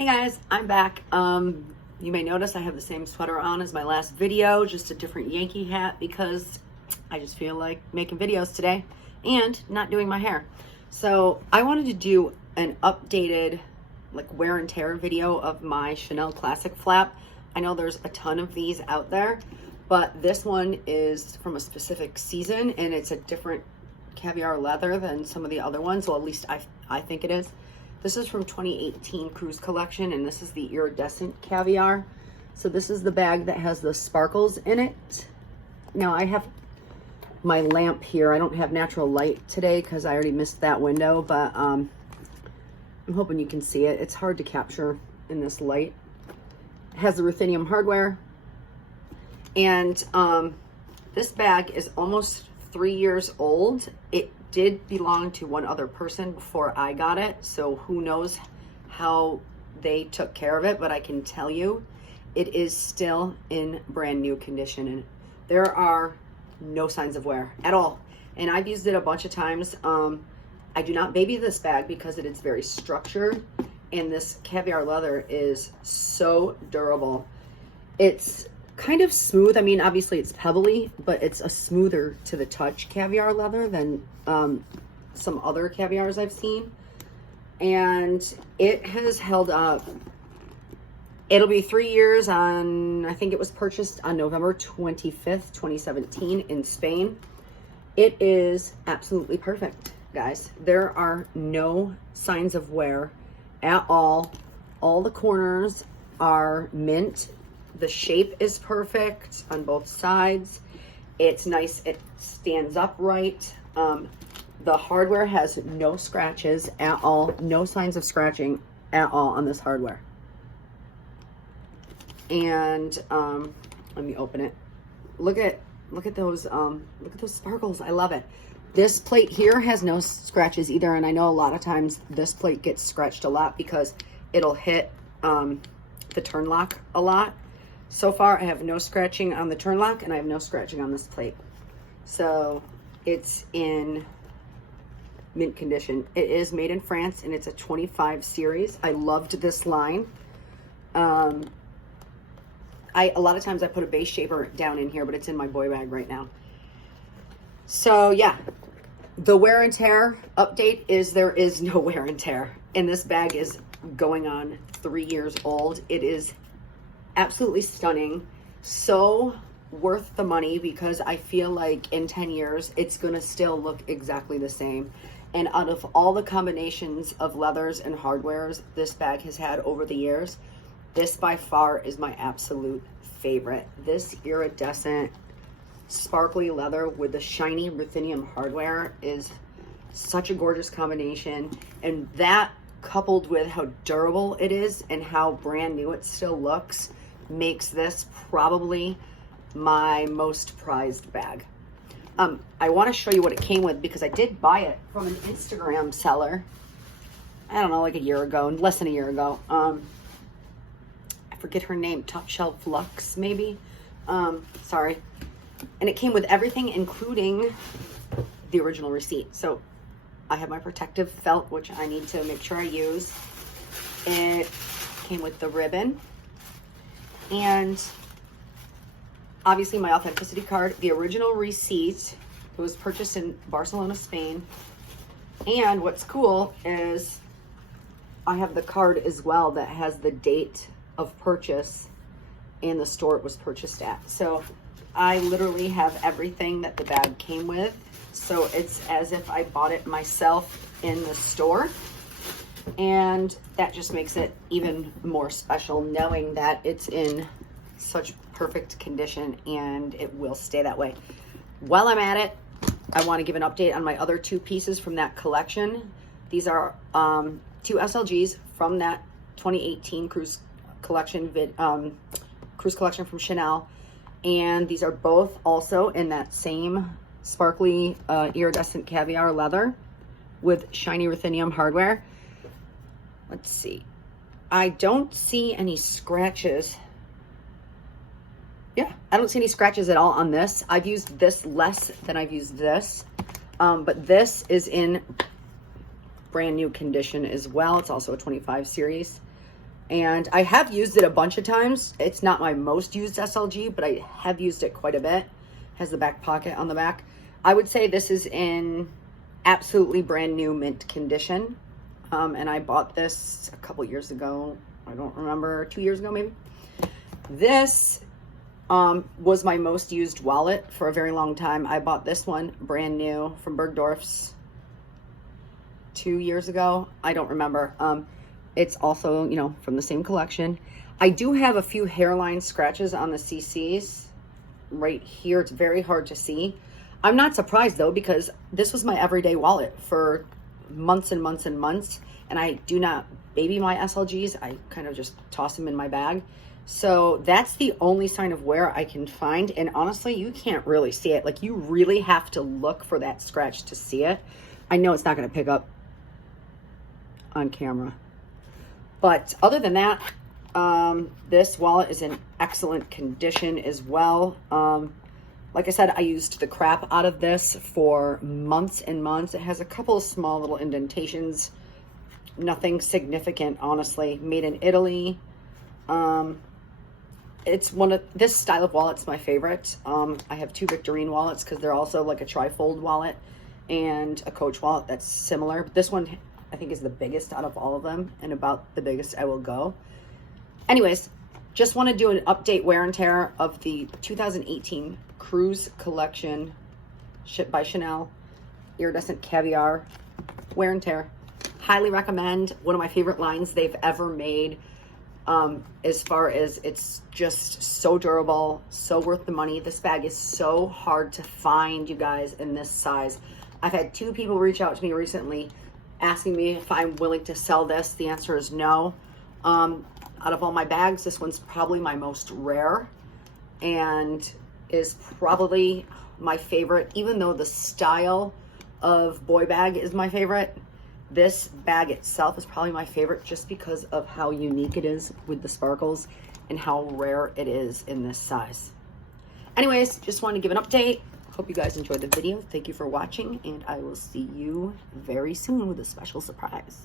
Hey guys, I'm back. You may notice I have the same sweater on as my last video, just a different Yankee hat because I just feel like making videos today and not doing my hair. So I wanted to do an updated like wear and tear video of my Chanel Classic flap. I know there's a ton of these out there, but this one is from a specific season and it's a different caviar leather than some of the other ones. Well, at least I think it is. This is from 2018 Cruise Collection, and this is the Iridescent caviar. So this is the bag that has the sparkles in it. Now I have my lamp here. I don't have natural light today because I already missed that window, but I'm hoping you can see it. It's hard to capture in this light. It has the ruthenium hardware, and this bag is almost 3 years old. It did belong to one other person before I got it, so who knows how they took care of it, but I can tell you it is still in brand new condition and there are no signs of wear at all. And I've used it a bunch of times. I do not baby this bag because it is very structured, and this caviar leather is so durable. It's kind of smooth. I mean, obviously it's pebbly, but it's a smoother to the touch caviar leather than some other caviars I've seen. And it has held up. It'll be 3 years on, I think it was purchased on November 25th, 2017 in Spain. It is absolutely perfect, guys. There are no signs of wear at all. All the corners are mint. The shape is perfect on both sides. It's nice. It stands upright. The hardware has no scratches at all. No signs of scratching at all on this hardware. And let me open it. Look at those sparkles. I love it. This plate here has no scratches either, and I know a lot of times this plate gets scratched a lot because it'll hit the turn lock a lot. So far, I have no scratching on the turn lock, and I have no scratching on this plate. So it's in mint condition. It is made in France, and it's a 25 series. I loved this line. A lot of times I put a base shaper down in here, but it's in my boy bag right now. So yeah, the wear and tear update is there is no wear and tear. And this bag is going on 3 years old. It is absolutely stunning. So worth the money because I feel like in 10 years, it's gonna still look exactly the same. And out of all the combinations of leathers and hardwares this bag has had over the years, this by far is my absolute favorite. This iridescent sparkly leather with the shiny ruthenium hardware is such a gorgeous combination. And that coupled with how durable it is and how brand new it still looks makes this probably my most prized bag. I want to show you what it came with because I did buy it from an Instagram seller. I don't know, like a year ago, less than a year ago. I forget her name, Top Shelf Lux, maybe. Sorry. And it came with everything, including the original receipt. So I have my protective felt, which I need to make sure I use. It came with the ribbon. And obviously my authenticity card, the original receipt. It was purchased in Barcelona, Spain. And what's cool is I have the card as well that has the date of purchase and the store it was purchased at. So I literally have everything that the bag came with. So it's as if I bought it myself in the store. And that just makes it even more special knowing that it's in such perfect condition and it will stay that way. While I'm at it, I want to give an update on my other two pieces from that collection. These are two SLGs from that 2018 Cruise Collection from Chanel. And these are both also in that same sparkly iridescent caviar leather with shiny ruthenium hardware. Let's see. I don't see any scratches. Yeah, I don't see any scratches at all on this. I've used this less than I've used this. But this is in brand new condition as well. It's also a 25 series. And I have used it a bunch of times. It's not my most used SLG, but I have used it quite a bit. Has the back pocket on the back. I would say this is in absolutely brand new mint condition. And I bought this a couple years ago. I don't remember, 2 years ago maybe. This was my most used wallet for a very long time. I bought this one brand new from Bergdorf's 2 years ago. I don't remember. It's also, you know, from the same collection. I do have a few hairline scratches on the CCs right here. It's very hard to see. I'm not surprised though, because this was my everyday wallet for months and months and months. And I do not baby my SLGs. I kind of just toss them in my bag. So that's the only sign of wear I can find. And honestly, you can't really see it. Like, you really have to look for that scratch to see it. I know it's not going to pick up on camera. But other than that, this wallet is in excellent condition as well. Like I said, I used the crap out of this for months and months. It has a couple of small little indentations. Nothing significant, honestly. Made in Italy. It's this style of wallet's my favorite. I have two Victorine wallets because they're also like a trifold wallet and a Coach wallet that's similar. This one, I think, is the biggest out of all of them, and about the biggest I will go. Anyways, just want to do an update wear and tear of the 2018 Cruise Collection shipped by Chanel Iridescent Caviar wear and tear. Highly recommend. One of my favorite lines they've ever made. As far as it's just so durable, so worth the money. This bag is so hard to find, you guys, in this size. I've had 2 people reach out to me recently asking me if I'm willing to sell this. The answer is no. Out of all my bags, this one's probably my most rare and is probably my favorite, even though the style of boy bag is my favorite. This bag itself is probably my favorite just because of how unique it is with the sparkles and how rare it is in this size. Anyways, just wanted to give an update. Hope you guys enjoyed the video. Thank you for watching, and I will see you very soon with a special surprise.